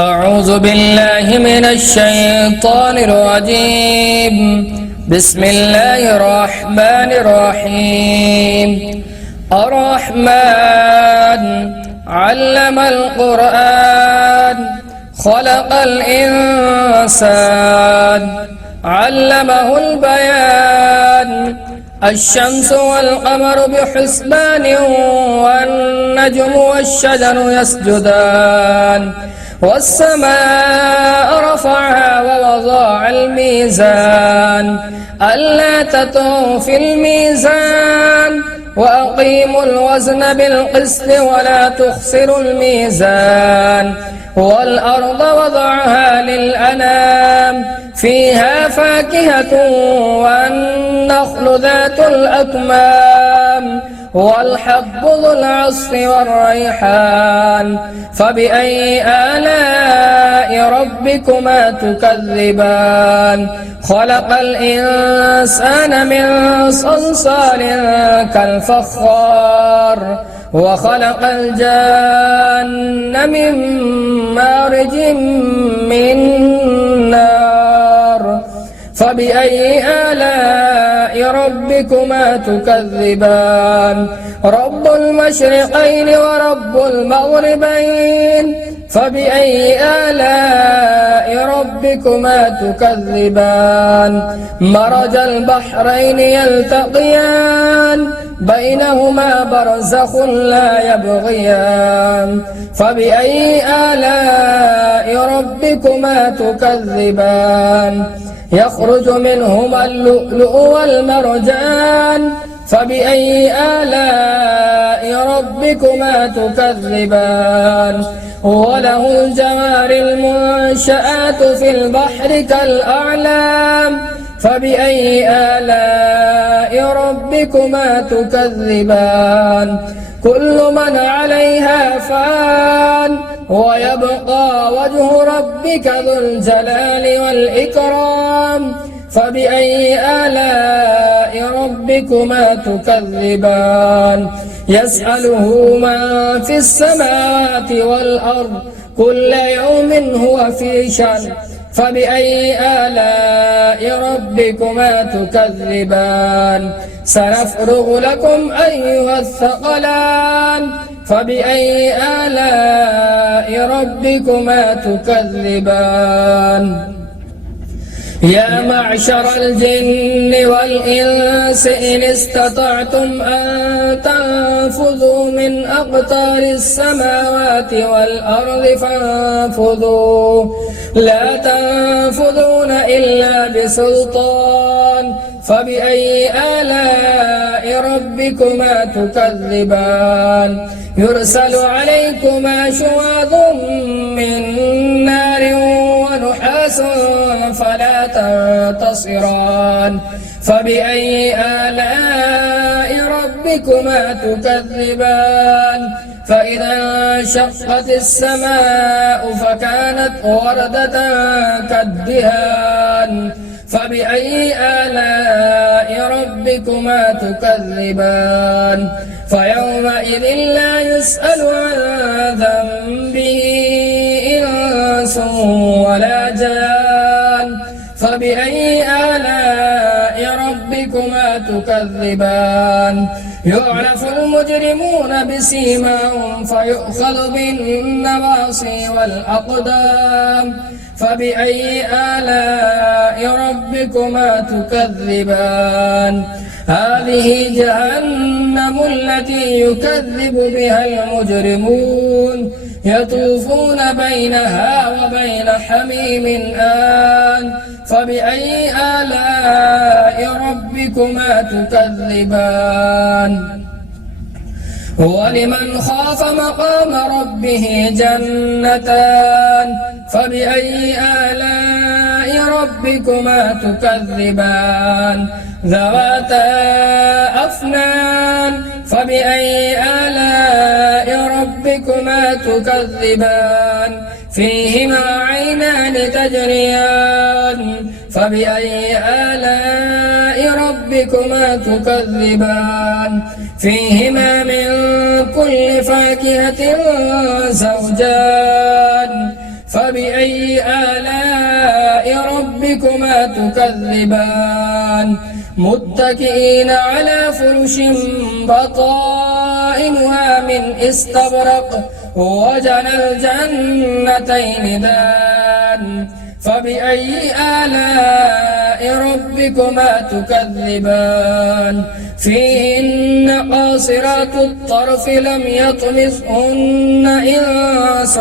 أعوذ بالله من الشيطان الرجيم. بسم الله الرحمن الرحيم. الرحمن علم القرآن خلق الإنسان علمه البيان. الشمس والقمر بحسبان والنجم والشجر يسجدان والسماء رفعها ووضع الميزان ألا تطغوا في الميزان وأقيموا الوزن بالقسط ولا تخسروا الميزان. والأرض وضعها للأنام فيها فاكهة والنخل ذات الأكمام والحب ذو العصف والريحان. فبأي آلاء ربكما تكذبان؟ خلق الإنسان من صلصال كالفخار وخلق الجان من مارج من نار. فبأي آلاء ربكما تكذبان؟ رب المشرقين ورب المغربين. فبأي آلاء ربكما تكذبان؟ مرج البحرين يلتقيان بينهما برزخ لا يبغيان. فبأي آلاء ربكما تكذبان؟ يخرج منهما اللؤلؤ والمرجان. فبأي آلاء ربكما تكذبان؟ وله الجوار المنشآت في البحر كالأعلام. فبأي آلاء ربكما تكذبان؟ كل من عليها فان ويبقى وجه ربك ذو الجلال والإكرام. فبأي آلاء ربكما تكذبان؟ يسأله من في السماوات والأرض كل يوم هو في شأن. فبأي آلاء ربكما تكذبان؟ سنفرغ لكم أيها الثقلان. فبأي آلاء ربكما تكذبان؟ يا معشر الجن والإنس إن استطعتم أن تنفذوا من أقطار السماوات والأرض فانفذوا لا تنفذون إلا بسلطان. فبأي آلاء ربكما تكذبان؟ يرسل عليكما شواظ من نار ونحاس فلا تنتصران. فبأي آلاء ربكما تكذبان؟ فإذا انشقت السماء فكانت وردة كالدهان. فبأي آلاء ربكما تكذبان؟ فيومئذ لا يسأل عن ذنبه إنس ولا جان. فبأي آلاء ربكما تكذبان؟ يعرف المجرمون بسيماهم فيؤخذ بالنواصي والأقدام. فبأي آلاء ربكما تكذبان؟ هذه جهنم التي يكذب بها المجرمون يطوفون بينها وبين حميم آن. فبأي آلاء ربكما تكذبان؟ ولمن خاف مقام ربه جنتان. فبأي آلاء ربكما تكذبان؟ ذواتا أفنان. فبأي آلاء ربكما تكذبان؟ فيهما عينان تجريان. فبأي آلاء ربكما تكذبان؟ فيهما من كل فاكهة زوجان فبأي آلاء ربكما تكذبان متكئين على فرش بطائنها من استبرق وجنى الجنتين دان فبأي آلاء ربكما تكذبان فيهن قاصرات الطرف لم يطمثهن إنس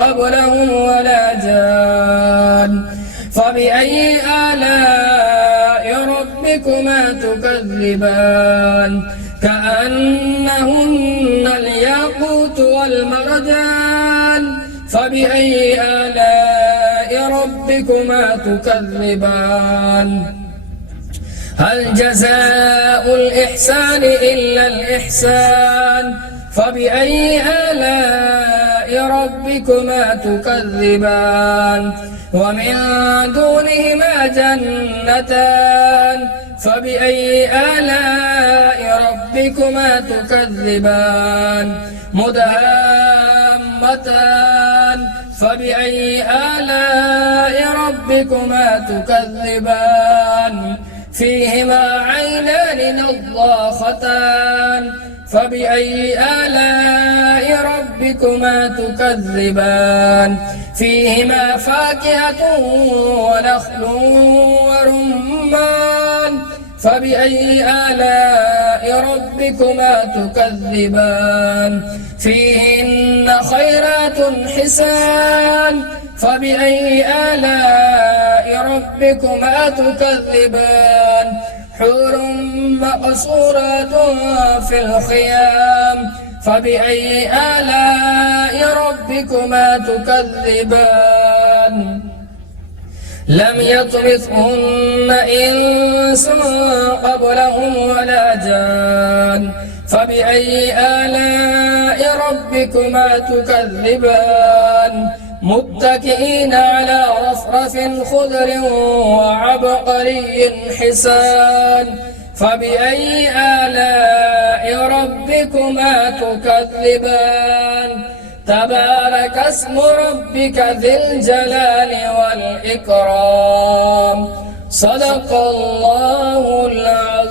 قبلهم ولا جان فبأي آلاء ربكما تكذبان كأنهن الياقوت والمرجان فبأي آلاء ربكما تكذبان هل جزاء الإحسان إلا الإحسان فبأي آلاء ربكما تكذبان ومن دونهما جنتان فبأي آلاء ربكما تكذبان مدهامتان فبأي آلاء ربكما تكذبان فيهما عينان نضاختان فبأي آلاء ربكما تكذبان فيهما فاكهة ونخل ورمان فبأي آلاء ربكما تكذبان فيهن خيرات حسان فبأي آلاء ربكما تكذبان حور مقصورات في الخيام فبأي آلاء ربكما تكذبان لم يطمثهن إنس قبلهم ولا جان فبأي آلاء ربكما تكذبان متكئين على رفرف خضر وعبقري حسان فبأي آلاء ربكما تكذبان تبارك اسم ربك ذي الجلال والإكرام صدق الله العظيم.